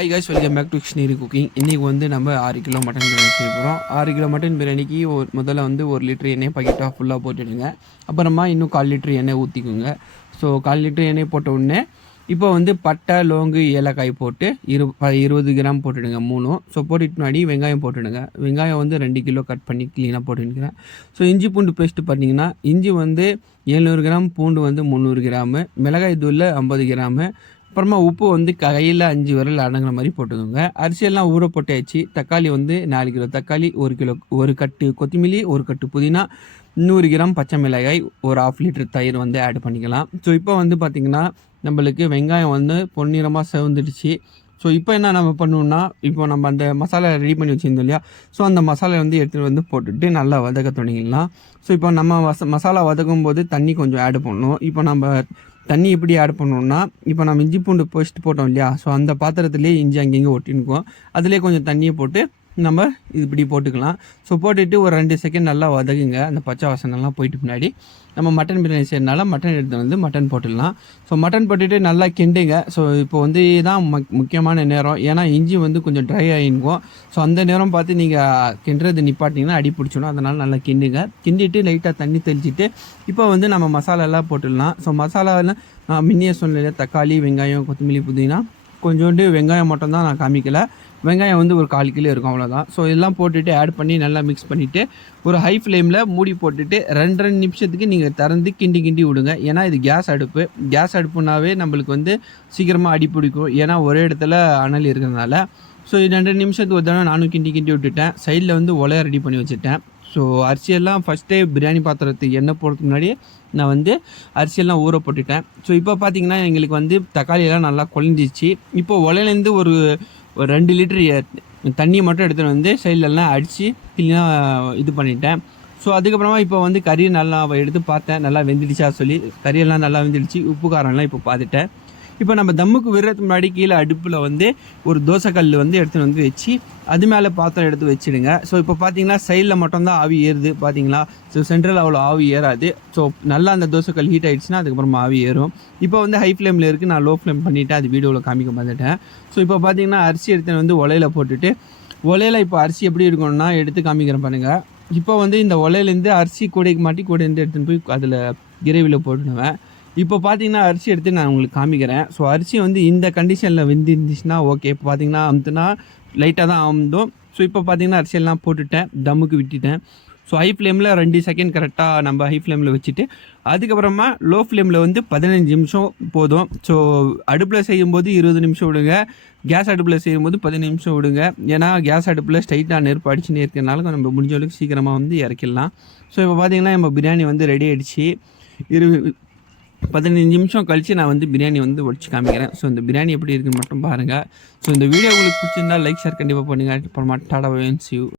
Hi guys, welcome back to Krishnagiri cooking. இன்றைக்கி வந்து நம்ம 6 கிலோ மட்டன் பிரியாணி செய்ய போகிறோம். 6 கிலோ மட்டன் பிரியாணிக்கு முதல்ல வந்து 1 லிட்டர் எண்ணெய் பாக்கெட்டாக ஃபுல்லாக போட்டுடுங்க. அப்புறமா இன்னும் 1/4 லிட்டர் எண்ணெய் ஊற்றிக்குங்க. ஸோ 1/4 லிட்டர் எண்ணெய் போட்ட உடனே இப்போ வந்து பட்டை, லோங்கு, ஏலக்காய் போட்டு 20 கிராம் போட்டுடுங்க 3. ஸோ போட்டுட்டு முன்னாடி வெங்காயம் போட்டுடுங்க. வெங்காயம் வந்து 2 கிலோ கட் பண்ணி க்ளீனாக போட்டுக்கிறேன். ஸோ இஞ்சி பூண்டு பேஸ்ட்டு பார்த்தீங்கன்னா இஞ்சி வந்து 700 கிராம், பூண்டு வந்து 300 கிராமு, மிளகாய் தூள் 50 கிராமு, அப்புறமா உப்பு வந்து கையில் 5 விரல் அடங்குற மாதிரி போட்டுக்கோங்க. அரிசியெல்லாம் ஊற போட்டாச்சு. தக்காளி வந்து 4 கிலோ தக்காளி, 1 கட்டு கொத்தமல்லி, 1 கட்டு புதினா, 100 கிராம் பச்சை மிளகாய், ஒரு 1/2 லிட்டர் தயிர் வந்து ஆட் பண்ணிக்கலாம். ஸோ இப்போ வந்து பார்த்திங்கன்னா நம்மளுக்கு வெங்காயம் வந்து பொன்னிறமாக செவந்துடுச்சு. ஸோ இப்போ என்ன நம்ம பண்ணணும்னா, இப்போ நம்ம அந்த மசாலா ரெடி பண்ணி வச்சுருந்தோம் இல்லையா, ஸோ அந்த மசாலா வந்து எடுத்துகிட்டு வந்து போட்டுட்டு நல்லா வதக்க தொடங்கிடலாம். ஸோ இப்போ நம்ம மசாலா வதக்கும் போது தண்ணி கொஞ்சம் ஆட் பண்ணணும். இப்போ நம்ம தண்ணி எப்படி ஆட் பண்ணணும்னா, இப்போ நம்ம இஞ்சி பூண்டு பேஸ்ட் போட்டோம் இல்லையா, ஸோ அந்த பாத்திரத்துலேயே இஞ்சி அங்கங்கே ஒட்டினுக்கும். அதிலே கொஞ்சம் தண்ணியை போட்டு நம்ம இப்படி போட்டுக்கலாம். ஸோ போட்டுட்டு ஒரு 2 செகண்ட் நல்லா வதக்குங்க. அந்த பச்சை வாசனைலாம் போயிட்டு பின்னாடி நம்ம மட்டன் பிரியாணி செய்யறதுனால மட்டன் எடுத்து வந்து மட்டன் போட்டுடலாம். ஸோ மட்டன் போட்டுட்டு நல்லா கிண்டுங்க. ஸோ இப்போ வந்து தான் முக்கியமான நேரம். ஏன்னா இஞ்சி வந்து கொஞ்சம் ட்ரை ஆகிருக்கும். ஸோ அந்த நேரம் பார்த்து நீங்கள் கிண்டுறது நிப்பாட்டிங்கன்னா அடி பிடிச்சிடும். அதனால் நல்லா கிண்டுங்க. கிண்டிட்டு லைட்டாக தண்ணி தெளிச்சிட்டு இப்போ வந்து நம்ம மசாலாலாம் போட்டுடலாம். ஸோ மசாலாவில் நான் முன்னையே சொன்னேன், தக்காளி, வெங்காயம், கொத்தமல்லி, புதினா, கொஞ்சோண்டு வெங்காயம் மட்டும் தான் நான் காமிக்கலை. வெங்காயம் வந்து ஒரு 1/4 கிலோ இருக்கும், அவ்வளோதான். ஸோ எல்லாம் போட்டுட்டு ஆட் பண்ணி நல்லா மிக்ஸ் பண்ணிவிட்டு ஒரு ஹை ஃப்ளேமில் மூடி போட்டுட்டு 2 நிமிஷத்துக்கு நீங்கள் திறந்து கிண்டி விடுங்க. ஏன்னா இது கேஸ் அடுப்புனாவே நம்மளுக்கு வந்து சீக்கிரமாக அடி பிடிக்கும். ஏன்னா ஒரே இடத்துல அனல் இருக்கிறதுனால. ஸோ 2 நிமிஷத்துக்கு ஒரு தடவை நானும் கிண்டி விட்டுட்டேன். சைடில் வந்து ஒலையை ரெடி பண்ணி வச்சுட்டேன். ஸோ அரிசியெல்லாம் ஃபஸ்ட்டே பிரியாணி பாத்திரத்துக்கு எண்ணெய் போடுறதுக்கு முன்னாடியே நான் வந்து அரிசியெல்லாம் ஊற போட்டுட்டேன். ஸோ இப்போ பார்த்தீங்கன்னா எங்களுக்கு வந்து தக்காளியெல்லாம் நல்லா குழஞ்சிச்சு. இப்போ ஒலையிலேருந்து ஒரு 2 லிட்டர் தண்ணியை மட்டும் எடுத்துகிட்டு வந்து சைட்லெல்லாம் அடித்து க்ளீனாக இது பண்ணிட்டேன். ஸோ அதுக்கப்புறமா இப்போ வந்து கறி நல்லா எடுத்து பார்த்தேன், நல்லா வெந்துடுச்சா சொல்லி. கறியெல்லாம் நல்லா வெந்துடுச்சு. உப்பு காரம்லாம் இப்போ பார்த்துட்டேன். இப்போ நம்ம தம்முக்கு விடுறதுக்கு முன்னாடி கீழே அடுப்பில் வந்து ஒரு தோசைக்கல் வந்து எடுத்துகிட்டு வந்து வச்சு அது மேலே பாத்திரம் எடுத்து வச்சுடுங்க. ஸோ இப்போ பார்த்தீங்கன்னா சைடில் மட்டும்தான் ஆவி ஏறுது பார்த்தீங்களா. ஸோ சென்ட்ரல் அவ்வளோ ஆவி ஏறாது. ஸோ நல்லா அந்த தோசைக்கல் ஹீட் ஆகிடுச்சுன்னா அதுக்கப்புறமா ஆவி ஏறும். இப்போ வந்து ஹை ஃப்ளேமில் இருக்குது, நான் லோ ஃப்ளேம் பண்ணிவிட்டு அது வீடியோவில் காமிக்க பார்த்துட்டேன். ஸோ இப்போ பார்த்தீங்கன்னா அரிசி எடுத்துகிட்டு வந்து ஒலையில் போட்டுட்டு ஒலையில் இப்போ அரிசி எப்படி இருக்கணும்னா எடுத்து காமிக்கிறேன் பாருங்கள். இப்போ வந்து இந்த ஒலையிலேருந்து அரிசி கூடைக்கு மாட்டி கூடையிலேருந்து எடுத்துகிட்டு போய் அதில் கிரேவியில் போட்டுடுவேன். இப்போ பார்த்தீங்கன்னா அரிசி எடுத்து நான் உங்களுக்கு காமிக்கிறேன். ஸோ அரிசி வந்து இந்த கண்டிஷனில் வெந்திருந்துச்சுன்னா ஓகே. இப்போ பார்த்தீங்கன்னா அமுத்துனா லைட்டாக தான் அமுதும். ஸோ இப்போ பார்த்தீங்கன்னா அரிசியெல்லாம் போட்டுட்டேன், தம்முக்கு விட்டுட்டேன். ஸோ ஹை ஃப்ளேமில் 2 செகண்ட் கரெக்டாக நம்ம ஹை ஃப்ளேமில் வச்சுட்டு அதுக்கப்புறமா லோ ஃப்ளேமில் வந்து 15 நிமிஷம் போதும். ஸோ அடுப்பில் செய்யும்போது 20 நிமிஷம் விடுங்க, கேஸ் அடுப்பில் செய்யும்போது 15 நிமிஷம் விடுங்க. ஏன்னா கேஸ் அடுப்பில் ஸ்ட்ரைட்டாக நெருப்பு அடிச்சுன்னு இருக்கிறனால நம்ம முடிஞ்ச அளவுக்கு சீக்கிரமாக வந்து இறக்கிடலாம். ஸோ இப்போ பார்த்தீங்கன்னா நம்ம பிரியாணி வந்து ரெடி ஆகிடுச்சு. 15 நிமிஷம் கழித்து நான் வந்து பிரியாணி வந்து ஒடிச்சு காமிக்கிறேன். ஸோ இந்த பிரியாணி எப்படி இருக்குன்னு மட்டும் பாருங்கள். ஸோ இந்த வீடியோ உங்களுக்கு பிடிச்சிருந்தால் லைக், ஷேர் கண்டிப்பாக பண்ணுங்கள். அப்புறமா tata bye bye, see you.